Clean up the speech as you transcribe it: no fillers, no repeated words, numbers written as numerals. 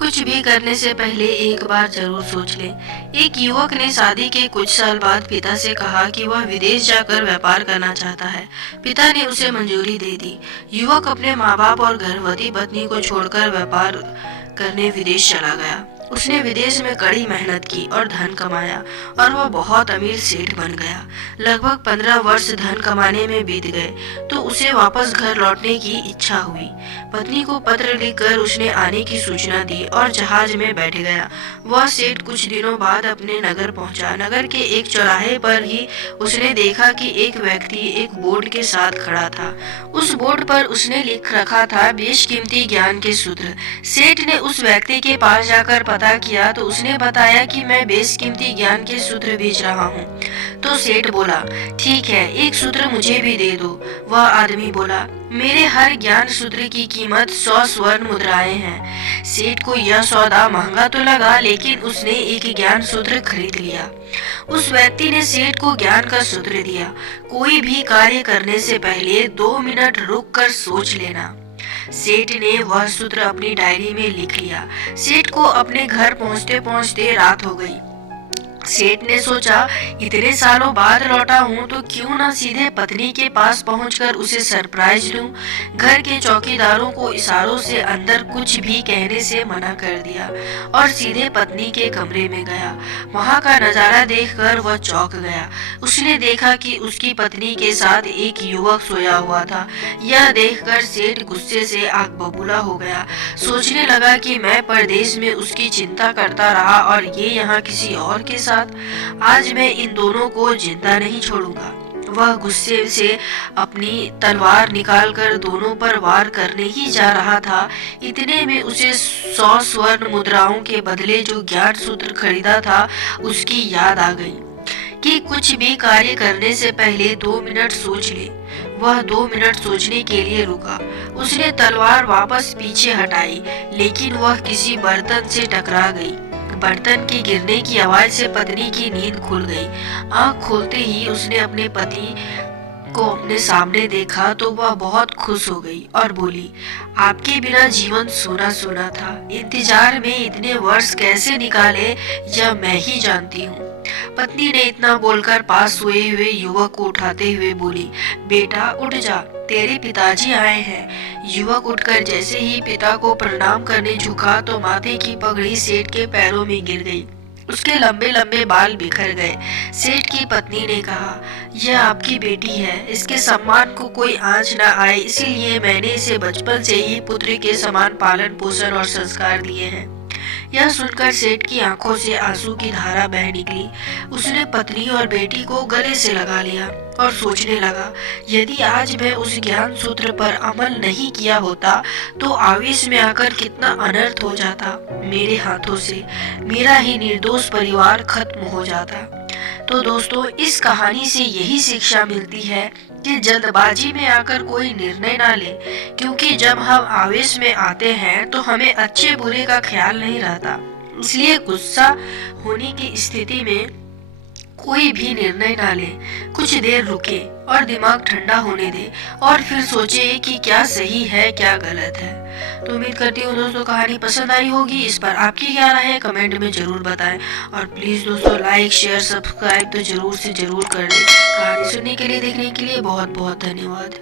कुछ भी करने से पहले एक बार जरूर सोच लें। एक युवक ने शादी के कुछ साल बाद पिता से कहा कि वह विदेश जाकर व्यापार करना चाहता है। पिता ने उसे मंजूरी दे दी। युवक अपने माँ बाप और गर्भवती पत्नी को छोड़कर व्यापार करने विदेश चला गया। उसने विदेश में कड़ी मेहनत की और धन कमाया और वह बहुत अमीर सेठ बन गया। लगभग 15 वर्ष धन कमाने में बीत गए तो उसे वापस घर लौटने की इच्छा हुई। पत्नी को पत्र लिखकर उसने आने की सूचना दी और जहाज में बैठ गया। वह सेठ कुछ दिनों बाद अपने नगर पहुंचा। नगर के एक चौराहे पर ही उसने देखा कि एक व्यक्ति एक बोर्ड के साथ खड़ा था। उस बोर्ड पर उसने लिख रखा था बेशकीमती ज्ञान के सूत्र। सेठ ने उस व्यक्ति के पास जाकर पता किया तो उसने बताया कि मैं बेशकीमती ज्ञान के सूत्र बेच रहा हूँ। तो सेठ बोला, ठीक है, एक सूत्र मुझे भी दे दो। वह आदमी बोला, मेरे हर ज्ञान सूत्र की कीमत 100 स्वर्ण मुद्राएं हैं। सेठ को यह सौदा महंगा तो लगा, लेकिन उसने एक ज्ञान सूत्र खरीद लिया। उस व्यक्ति ने सेठ को ज्ञान का सूत्र दिया, कोई भी कार्य करने से पहले 2 मिनट रुक कर सोच लेना। सेठ ने वह सूत्र अपनी डायरी में लिख लिया। सेठ को अपने घर पहुंचते पहुंचते रात हो गई। सेठ ने सोचा, इतने सालों बाद लौटा हूँ तो क्यों ना सीधे पत्नी के पास पहुंचकर उसे सरप्राइज दूं। घर के चौकीदारों को इशारों से अंदर कुछ भी कहने से मना कर दिया और सीधे पत्नी के कमरे में गया। वहां का नजारा देखकर वह चौंक गया। उसने देखा कि उसकी पत्नी के साथ एक युवक सोया हुआ था। यह देखकर सेठ गुस्से से आग बबूला हो गया। सोचने लगा कि मैं परदेश में उसकी चिंता करता रहा और ये यहाँ किसी और के साथ। आज मैं इन दोनों को जिंदा नहीं छोड़ूंगा। वह गुस्से से अपनी तलवार निकालकर दोनों पर वार करने ही जा रहा था। इतने में उसे 100 स्वर्ण मुद्राओं के बदले जो ज्ञान सूत्र खरीदा था उसकी याद आ गई कि कुछ भी कार्य करने से पहले 2 मिनट सोच ले। वह 2 मिनट सोचने के लिए रुका। उसने तलवार वापस पीछे हटाई, लेकिन वह किसी बर्तन से टकरा गई। बर्तन के गिरने की आवाज से पत्नी की नींद खुल गई। आंख खोलते ही उसने अपने पति को अपने सामने देखा तो वह बहुत खुश हो गई और बोली, आपके बिना जीवन सूना सूना था। इंतजार में इतने वर्ष कैसे निकाले यह मैं ही जानती हूँ। पत्नी ने इतना बोलकर पास सोए हुए युवक को उठाते हुए बोली, बेटा उठ जा, तेरे पिताजी आए हैं। युवक उठकर जैसे ही पिता को प्रणाम करने झुका तो माथे की पगड़ी सेठ के पैरों में गिर गई। उसके लंबे लंबे बाल बिखर गए। सेठ की पत्नी ने कहा, यह आपकी बेटी है, इसके सम्मान को कोई आंच न आए, इसीलिए मैंने इसे बचपन से ही पुत्र के समान पालन पोषण और संस्कार दिए हैं। यह सुनकर सेठ की आंखों से आंसू की धारा बह निकली। उसने पत्नी और बेटी को गले से लगा लिया और सोचने लगा, यदि आज मैं उस ज्ञान सूत्र पर अमल नहीं किया होता तो आवेश में आकर कितना अनर्थ हो जाता। मेरे हाथों से मेरा ही निर्दोष परिवार खत्म हो जाता। तो दोस्तों, इस कहानी से यही शिक्षा मिलती है कि जल्दबाजी में आकर कोई निर्णय ना ले, क्योंकि जब हम आवेश में आते हैं तो हमें अच्छे बुरे का ख्याल नहीं रहता। इसलिए गुस्सा होने की स्थिति में कोई भी निर्णय ना ले, कुछ देर रुके और दिमाग ठंडा होने दे और फिर सोचे कि क्या सही है क्या गलत है। तो उम्मीद करती हूँ दोस्तों कहानी पसंद आई होगी। इस पर आपकी क्या राय है कमेंट में जरूर बताएं और प्लीज दोस्तों लाइक शेयर सब्सक्राइब तो जरूर से जरूर कर दें। कहानी सुनने के लिए देखने के लिए बहुत बहुत धन्यवाद।